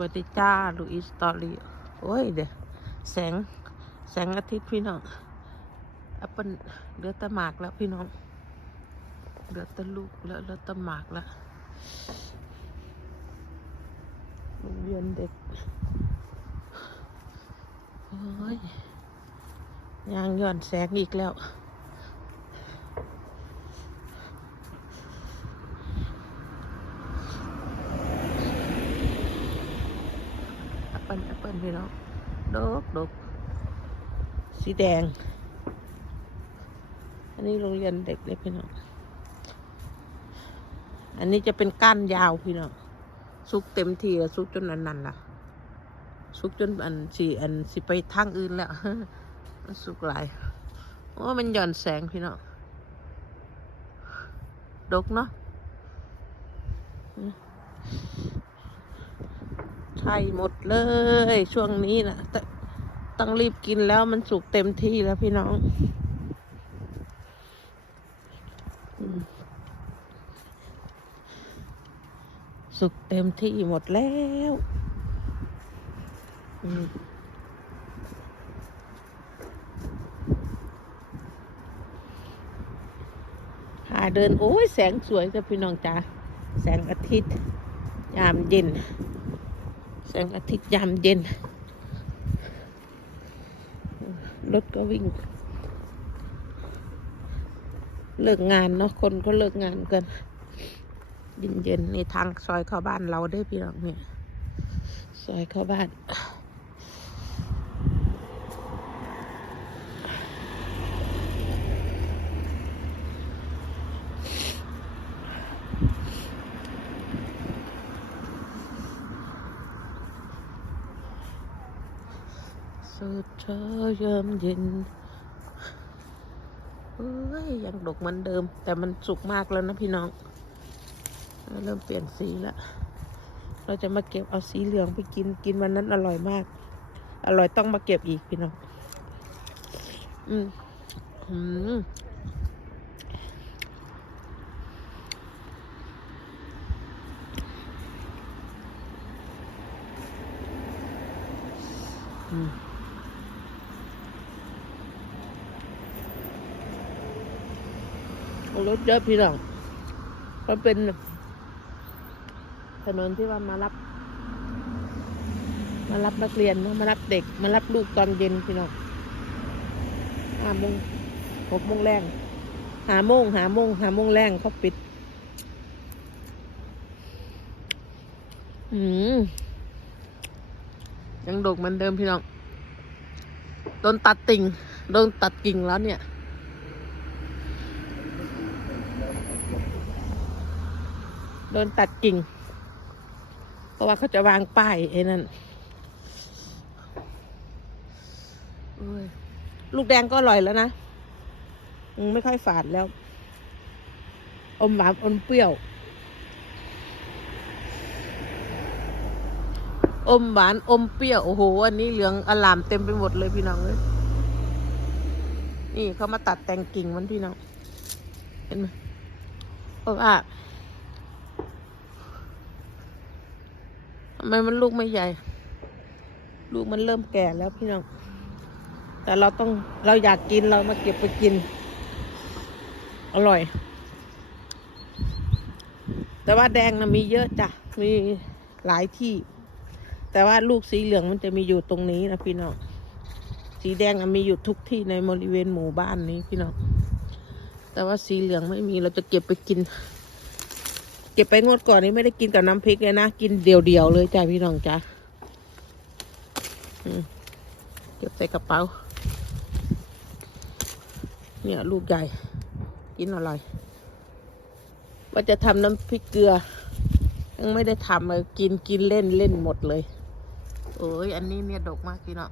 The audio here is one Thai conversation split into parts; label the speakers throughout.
Speaker 1: วัสดีจ้าลูอิสตอรี่โอ้ยเดี๋ยวแสงแสงอาทิตย์พี่น้องแอปเปิลเหลือแตะหมากแล้วพี่น้องเหลือแตะลูกแล้วเหลือแตะหมากแล้วโรงเรียนเด็กโอ้ยยางย้อนแสงอีกแล้ว แอป เปิลแอปเปิลพี่น้องดกดกสีแดง อันนี้โรงเรียนเด็กเลยพี่น้อง อันนี้จะเป็นก้านยาวพี่น้องสุกเต็มทีแล้วสุกจนอันนั้นล่ะ สุกจนอันสี่อันสิไปทางอื่นแล้วสุกหลายโอ้มันหย่อนแสงพี่น้องดกเนาะ ใช่หมดเลย ช่วงนี้นะตต้องรีบกินแล้วมันสุกเต็มที่แล้วพี่น้อง สุกเต็มที่หมดแล้วหาเดิน โอ้ย แสงสวยจ้ะพี่น้องจ้าแสงอาทิตย์ ยามเย็น แสงอาทิตย์ยามเย็น รถก็วิ่ง เลิกงานเนาะคนก็เลิกงานกันเย็นเย็นๆในทางซอยเข้าบ้านเราได้พี่น้องเนี่ย ซอยเข้าบ้าน สุดเธอยามเย็นเอ้ยยังดกเหมือนเดิม แต่มันสุกมากแล้วนะพี่น้อง เริ่มเปลี่ยนสีแล้วเราจะมาเก็บเอาสีเหลืองไปกินกินวันนั้นอร่อยมาก อร่อยต้องมาเก็บอีกพี่น้อง อืมอืมอืม รถเยอะพี่น้องมันเป็น ถนนที่ว่ามารับ มารับนักเรียนนะมารับเด็ก มารับลูกตอนเย็นพี่น้องห้าโมงหกโมงแรงหาโมงหาโมงหาโมงแรงเขาปิด อืมยังดกเหมือนเดิมพี่น้องโดนตัดติ่งโดนตัดกิ่งแล้วเนี่ย ดนตัดกิ่ง เพราะว่าเขาจะวางป้ายไอ้นั่นลูกแดงก็อร่อยแล้วนะไม่ค่อยฝาดแล้ว อมหวานอมเปรี้ยว อมหวานอมเปรี้ยวโอ้โหอันนี้เหลืองอลามเต็มไปหมดเลยพี่น้องเลยนี่เขามาตัดแต่งกิ่งมันพี่น้อง เห็นไหมเพราะว่า ทำไมมันลูกไม่ใหญ่ ลูกมันเริ่มแก่แล้วพี่น้อง แต่เราต้องเราอยากกินเรามาเก็บไปกิน อร่อย แต่ว่าแดงนะมีเยอะจ้ะ มีหลายที่ แต่ว่าลูกสีเหลืองมันจะมีอยู่ตรงนี้นะพี่น้อง สีแดงนมีอยู่ทุกที่ในบริเวณหมู่บ้านนี้พี่น้อง แต่ว่าสีเหลืองไม่มีเราจะเก็บไปกิน ก็บไปงวดก่อนนี้ไม่ได้กินกับน้ำพริกเลยนะ กินเดี่ยวๆเลยจ้าพี่น้องจ้าเก็บใส่กระเป๋า เนี่ยลูกใหญ่ กินอร่อย ว่าจะทำน้ำพริกเกลือ ยังไม่ได้ทำเลยกินกินเล่นเล่นหมดเลยโอ้ยอันนี้เนี่ยดกมากพี่น้อง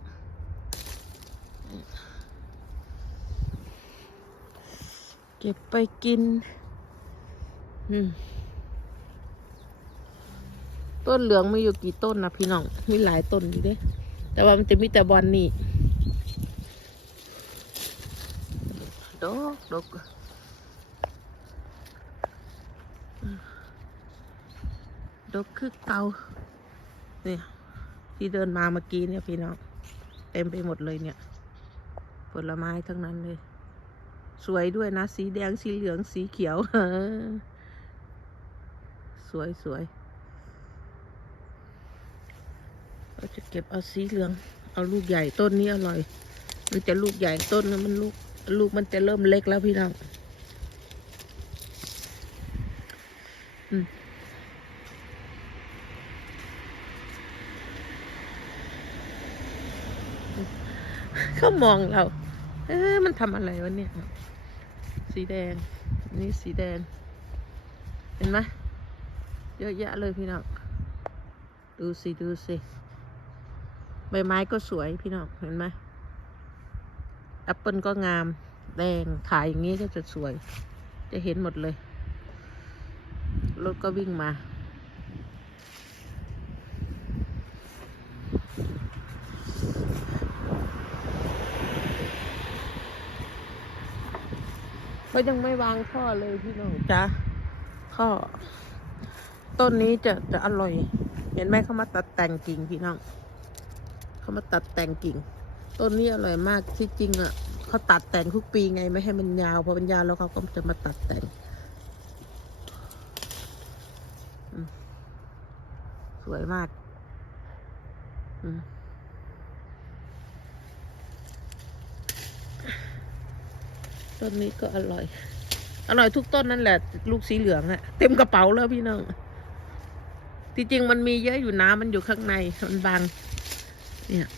Speaker 1: เก็บไปกิน อืม ต้นเหลืองมีอยู่กี่ต้นนะพี่น้อง มีหลายต้นอยู่เด้ แต่ว่ามันจะมีแต่บอลนี่ดกดกดกคือเกาเนี่ยที่เดินมาเมื่อกี้เนี่ยพี่น้อง เต็มไปหมดเลยเนี่ย ผลไม้ทั้งนั้นเลย สวยด้วยนะ สีแดงสีเหลืองสีเขียว สวยสวย เราจะเก็บเอาสีเหลือง เอาลูกใหญ่ต้นนี้อร่อย มันจะลูกใหญ่ต้นนะมันลูกลูกมันจะเริ่มเล็กแล้วพี่น้องอืมเขามองเรา เอ๊ะมันทำอะไรวะเนี่ย สีแดง นี่สีแดง เห็นไหมเยอะแยะเลยพี่น้อง ดูสิ ดูสิ ใบไม้ก็สวยพี่น้องเห็นไหมแอปเปิลก็งามแดงขายอย่างนี้ก็จะสวย จะเห็นหมดเลย รถก็วิ่งมาเขายังไม่วางข้อเลยพี่น้องจ้าข้อต้นนี้จะจะอร่อย เห็นไหมเขามาตัดแต่งกิ่งพี่น้อง เขามาตัดแต่งกิ่ง ต้นนี้อร่อยมากที่จริงอะเขาตัดแต่งทุกปีไงไม่ให้มันยาวพอมันยาวแล้วเขาก็จะมาตัดแต่งสวยมากต้นนี้ก็อร่อย อร่อยทุกต้นนั่นแหละ ลูกสีเหลืองอะเต็มกระเป๋าแล้วพี่น้องที่จริงมันมีเยอะอยู่น้ำมันอยู่ข้างในมันบาง เนี่ย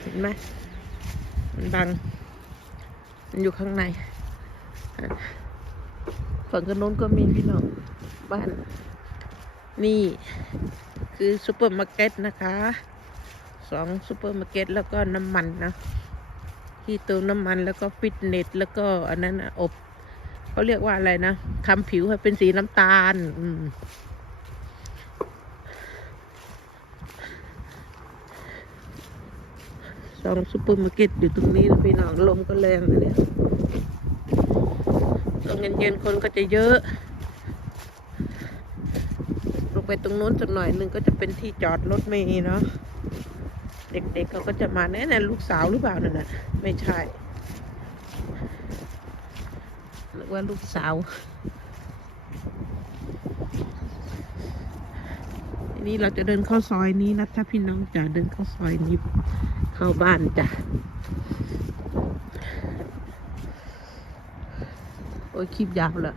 Speaker 1: เห็นไหมมันบางมันอยู่ข้างในฝั่งกันโน้นก็มีพี่น้องบ้าน นี่ คือซูเปอร์มาร์เก็ตนะคะสองซูเปอร์มาร์เก็ตแล้วก็น้ำมันนะ ที่เติมน้ำมันแล้วก็ฟิตเนส แล้วก็อันนั้นอบ เขาเรียกว่าอะไรนะทำผิวให้เป็นสีน้ำตาล อืมสองซูเปอร์มาร์เก็ตอยู่ตรงนี้พี่น้องลมก็แรงนะเนี่ยตอนเย็นๆคนก็จะเยอะ ลงไปตรงนู้นสักหน่อยหนึ่งก็จะเป็นที่จอดรถเมล์เนาะเด็กๆเขาก็จะมาแน่นลูกสาวหรือเปล่านั่นน่ะไม่ใช่นึก ว่าลูกสาวทีนี้เราจะเดินเข้าซอยนี้นะถ้าพี่น้องจะเดินเข้าซอยนี้ เข้าบ้านจ้ะโอ้ยคลิปยาวละ